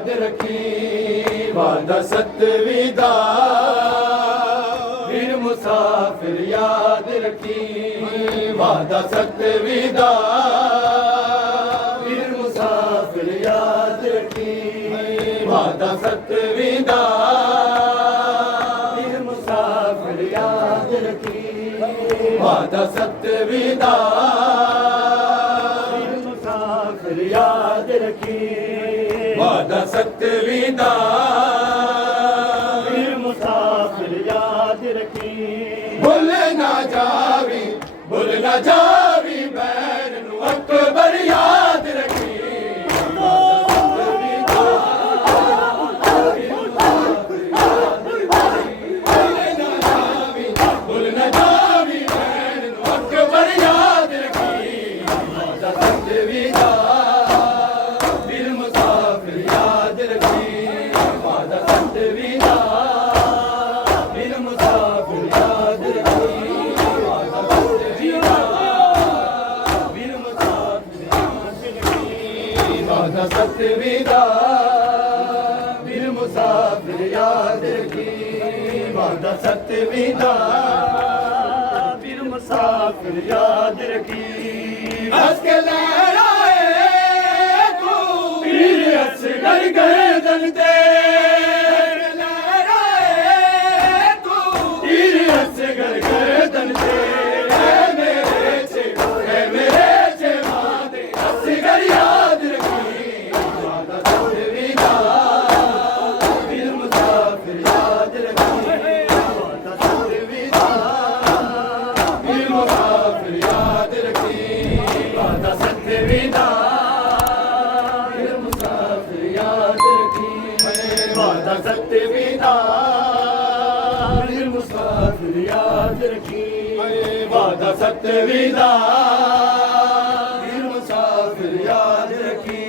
याद रखी, वादा सतविदा फिर मुसाफिर याद रखी, वादा सतविदा फिर मुसाफिर याद रखी, वादा सतविदा फिर मुसाफिर याद रखी, वादा सतविदा फिर मुसाफिर याद रखी, वादा सतविदा फिर मुसाफिर याद रखी। भुल ना जावी बैर नू अकबर याद रखी, भुल ना जावी बैर नू अकबर याद रखी, वादा सतविदा फिर मुसाफिर याद रखी, वादा सतविदा फिर मुसाफिर याद रखी, वादा सतविदा फिर मुसाफिर याद रखी, वादा सतविदा फिर मुसाफिर याद रखी, वादा सतविदा फिर मुसाफिर याद रखी। हंस के लहराए तू पीर असगर गर्दन ते, लहराए तू पीर असगर गर्दन ते, मेरे छे मादे असगर याद रखी, वादा सतविदा फिर मुसाफिर याद रखी, वादा सतविदा फिर मुसाफिर याद रखी, वादा सतविदा फिर मुसाफिर याद रखी, वादा सतविदा फिर मुसाफिर याद रखी, वादा सतविदा फिर मुसाफिर याद रखी।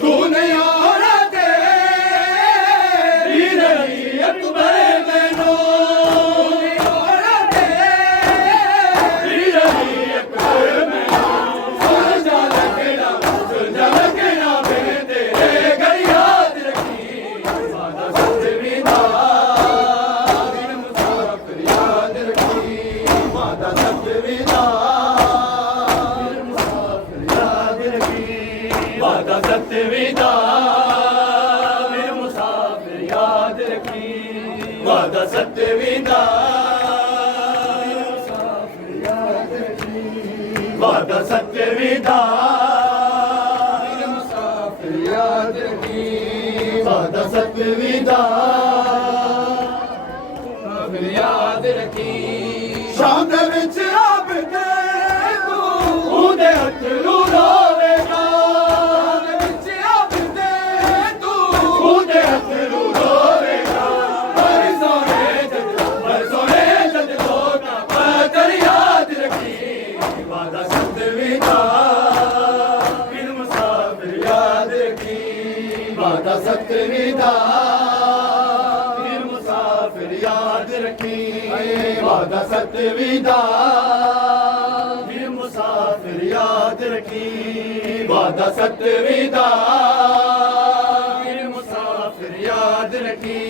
तूने यारा तेरी रही अकबर मैनो, यारा तेरी रही अकबर मैनो, सुलझा लगना मैं तेरे घर याद रखी, वादा सतविदा फिर मुसाफिर याद रखी, वादा सतविदा फिर मुसाफिर याद रखी, वादा सतविदा फिर मुसाफिर याद रखी, वादा सतविदा फिर मुसाफिर याद रखी, वादा सतविदा फिर मुसाफिर याद रखी, वादा सतविदा फिर याद रखी। शाम दे विच रब दे तू उहदे अथरू रोवेगा, शाम दे विच रब दे तू उहदे अथरू रोवेगा, पर सोने जद लोका पतर याद रखी, वादा सतविदा फिर मुसाफिर याद रखी, वादा सतविदा फिर मुसाफिर याद रखी, वादा सतविदा फिर मुसाफिर याद रखी, वादा सतविदा फिर मुसाफिर याद रखी,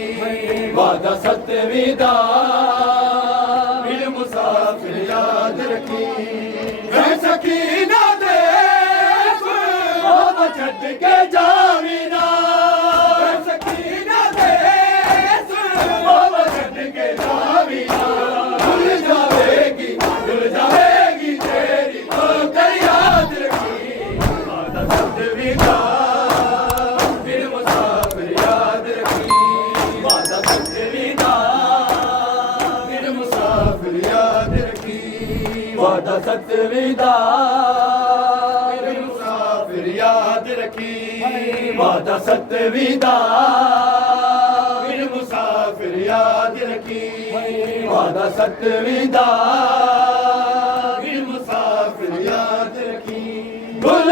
वादा सतविदा फिर मुसाफिर याद रखी। मैं सकीना दे छड़ के जावी ना, मैं सकीना दे छड़ के जावी ना, भूल जावेगी तेरी होकर याद रखी, वादा सतविदा फिर मुसाफिर याद रखी, वादा सतविदा फिर मुसाफिर याद रखी, वादा सतविदा फिर मुसाफिर याद रखी, वादा सतविदा फिर मुसाफिर याद रखी, वादा सतविदा फिर मुसाफिर याद रखी। भूल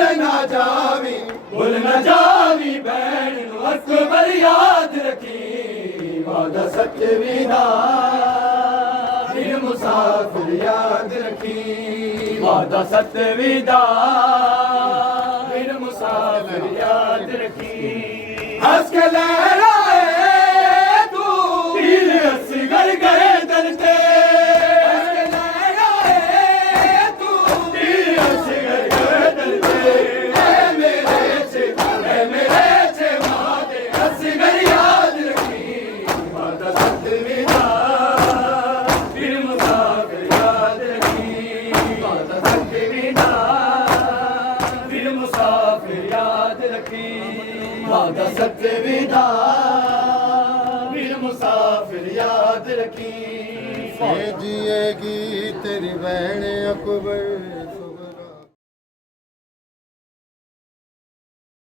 ना जावी बैन नू अकबर याद रखी, वादा सतविदा फिर मुसाफिर याद रखी, वादा सतविदा फिर मुसाफिर याद रखी, हंस के लहराए तू तीर असगर गए दर पे हंस के लहराए तू तीर असगर गए दर पे ऐ मेरे छे माते असगर याद रखी माता सतविदा फिर मुसाफिर याद रखी माता सतविदा फिर मुसाफिर याद रखी माता सतविदा फिर मुसाफिर याद रखी जिएगी तेरी बहन अकबर